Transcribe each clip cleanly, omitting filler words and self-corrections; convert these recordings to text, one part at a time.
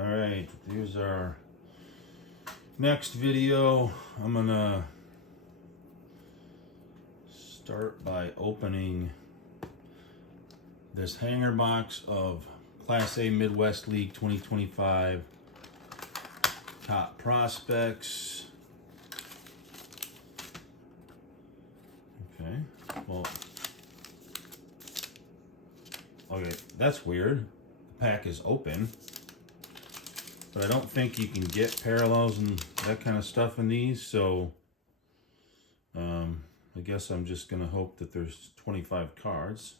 Alright, here's our next video. I'm gonna start by opening this hanger box of Class A Midwest League 2025 top prospects. Okay, well, okay, that's weird. The pack is open, but I don't think you can get parallels and that kind of stuff in these, so I guess I'm just gonna hope that there's 25 cards.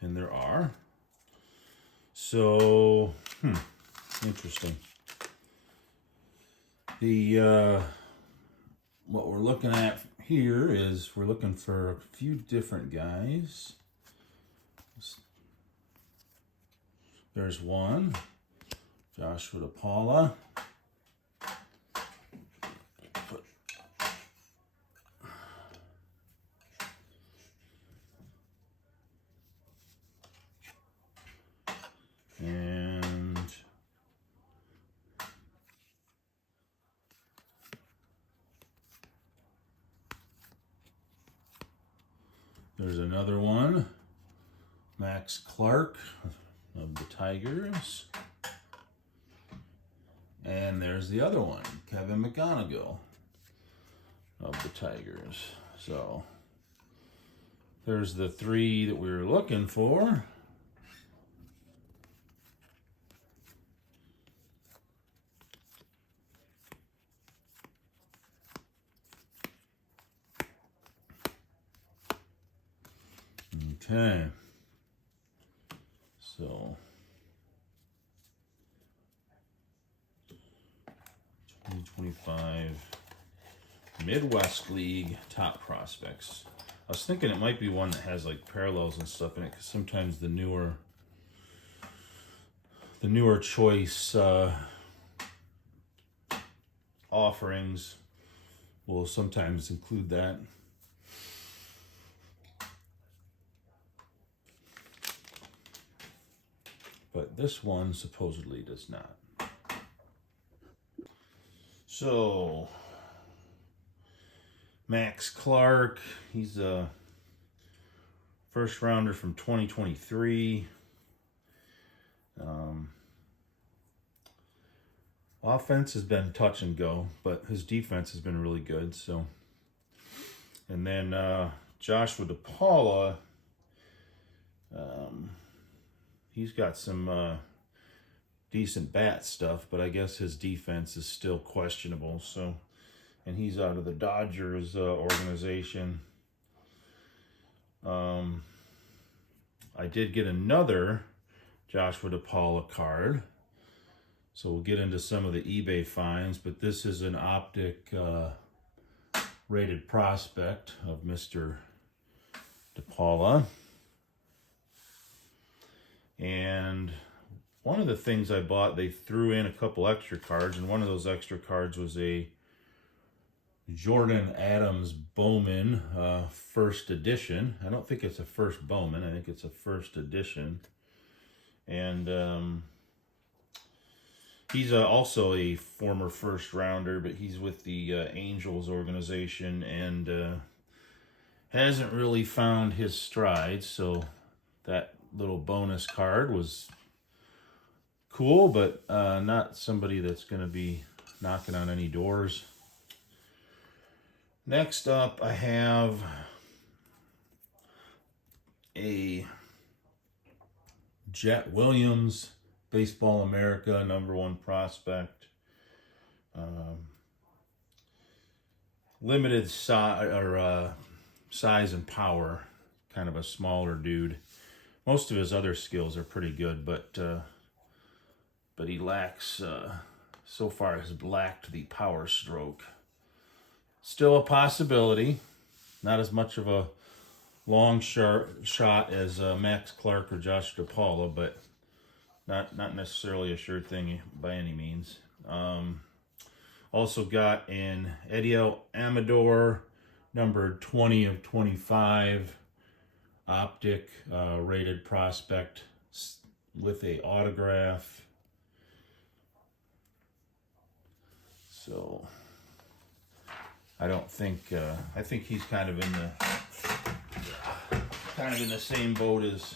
And there are. So, interesting. The what we're looking at here is we're looking for a few different guys. There's one, Joshua DePaula. And there's another one, Max Clark of the Tigers. And there's the other one, Kevin McGonigal of the Tigers. So there's the three that we were looking for. Okay, so 2025 Midwest League top prospects. I was thinking it might be one that has like parallels and stuff in it, because sometimes the newer choice offerings will sometimes include that. But this one supposedly does not. So, Max Clark, he's a first rounder from 2023. Offense has been touch and go, but his defense has been really good. So, and then Joshua DePaula, he's got some decent bat stuff, but I guess his defense is still questionable. So, and he's out of the Dodgers organization. I did get another Joshua DePaula card, so we'll get into some of the eBay finds, but this is an optic rated prospect of Mr. DePaula. And one of the things I bought, they threw in a couple extra cards, and one of those extra cards was a Jordan Adams Bowman first edition. I don't think it's a first Bowman, I think it's a first edition. And he's also a former first rounder, but he's with the Angels organization and hasn't really found his stride, so that little bonus card was cool, but not somebody that's going to be knocking on any doors. Next up, I have a Jet Williams, Baseball America #1 prospect. Limited size and power, kind of a smaller dude. Most of his other skills are pretty good, but he lacks, so far has lacked the power stroke. Still a possibility. Not as much of a long shot as Max Clark or Josh DePaula, but not necessarily a sure thing by any means. Also got an Ediel Amador, numbered 20 of 25, optic, rated prospect with a autograph. So I don't think I think he's kind of in the same boat as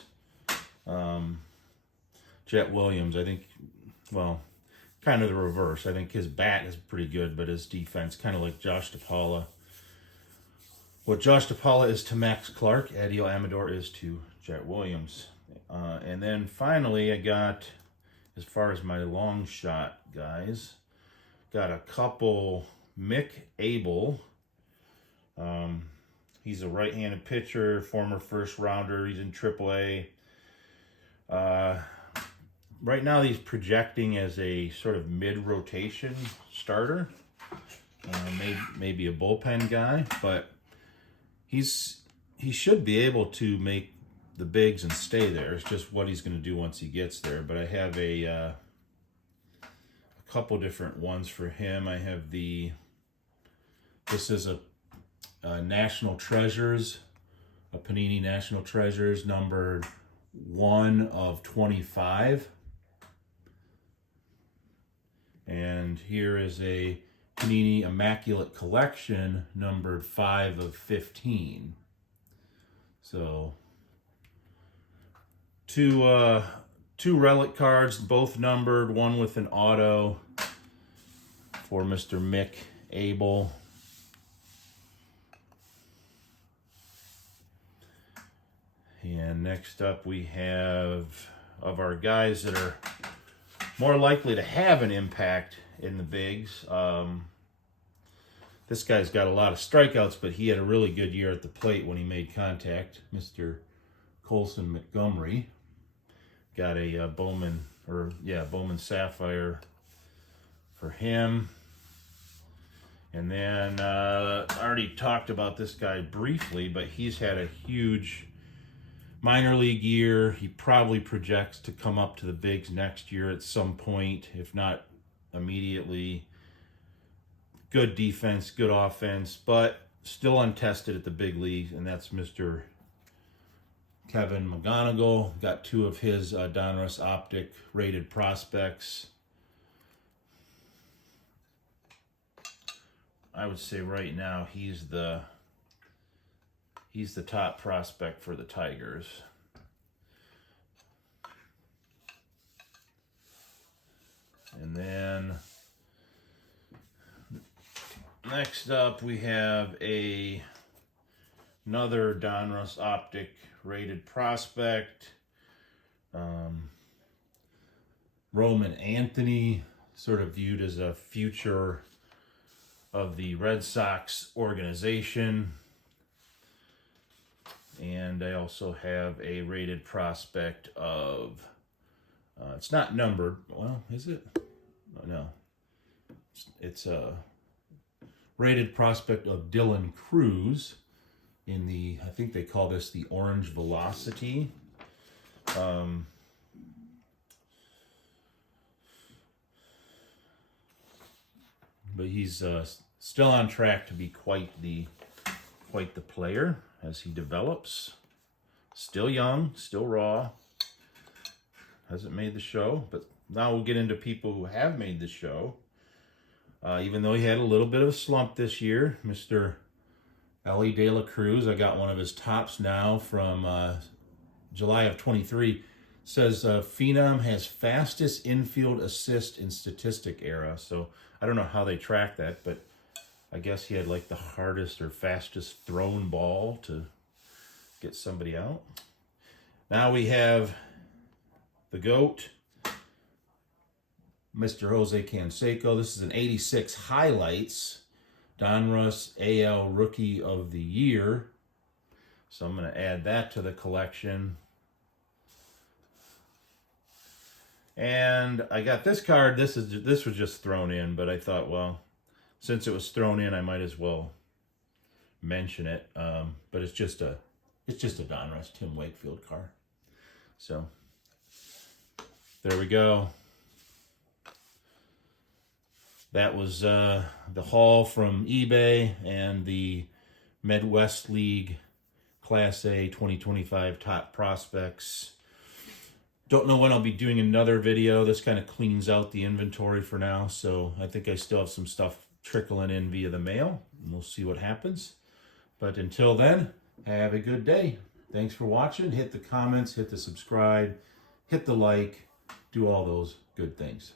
Jet Williams. I think, well, kind of the reverse. I think his bat is pretty good, but his defense, kind of like Josh DePaula. What Josh DePaula is to Max Clark, Ediel Amador is to Jet Williams. And then finally, I got, as far as my long shot guys, got a couple. Mick Abel. He's a right-handed pitcher, former first rounder. He's in AAA. Right now, he's projecting as a sort of mid-rotation starter, maybe a bullpen guy, but he should be able to make the bigs and stay there. It's just what he's going to do once he gets there. But I have a couple different ones for him. I have this is a National Treasures, a Panini National Treasures, numbered 1 of 25. And here is a Panini Immaculate Collection, numbered 5 of 15. So two relic cards, both numbered, one with an auto for Mr. Mick Abel. And next up we have, of our guys that are more likely to have an impact in the bigs, this guy's got a lot of strikeouts, but he had a really good year at the plate when he made contact, Mr. Colson Montgomery. Got a Bowman Sapphire for him. And then I already talked about this guy briefly, but he's had a huge minor league year. He probably projects to come up to the bigs next year at some point, if not immediately. Good defense, good offense, but still untested at the big leagues, and that's Mr. Kevin McGonigal. Got 2 of his Donruss Optic rated prospects. I would say right now he's the top prospect for the Tigers. And then next up we have another Donruss Optic rated prospect. Roman Anthony, sort of viewed as a future of the Red Sox organization. And I also have a rated prospect of, it's not numbered, well, is it? No. It's a rated prospect of Dylan Cruz in the, I think they call this the Orange Velocity. But he's still on track to be quite the player as he develops. Still young, still raw. Hasn't made the show, but now we'll get into people who have made the show. Even though he had a little bit of a slump this year, Mr. Elly De La Cruz, I got one of his tops now from July of 23. Says Phenom has fastest infield assist in statistic era. So I don't know how they track that, but I guess he had like the hardest or fastest thrown ball to get somebody out. Now we have the GOAT, Mr. Jose Canseco. This is an 86 highlights, Donruss AL Rookie of the Year. So I'm going to add that to the collection. And I got this card. This was just thrown in, but I thought, well, since it was thrown in, I might as well mention it. But it's just a Donruss Tim Wakefield card. So there we go. that was the haul from eBay and the Midwest League Class A 2025 top prospects. Don't know when I'll be doing another video. This kind of cleans out the inventory for now, so I think I still have some stuff trickling in via the mail, and we'll see what happens. But until then, have a good day. Thanks for watching. Hit the comments, hit the subscribe, hit the like, do all those good things.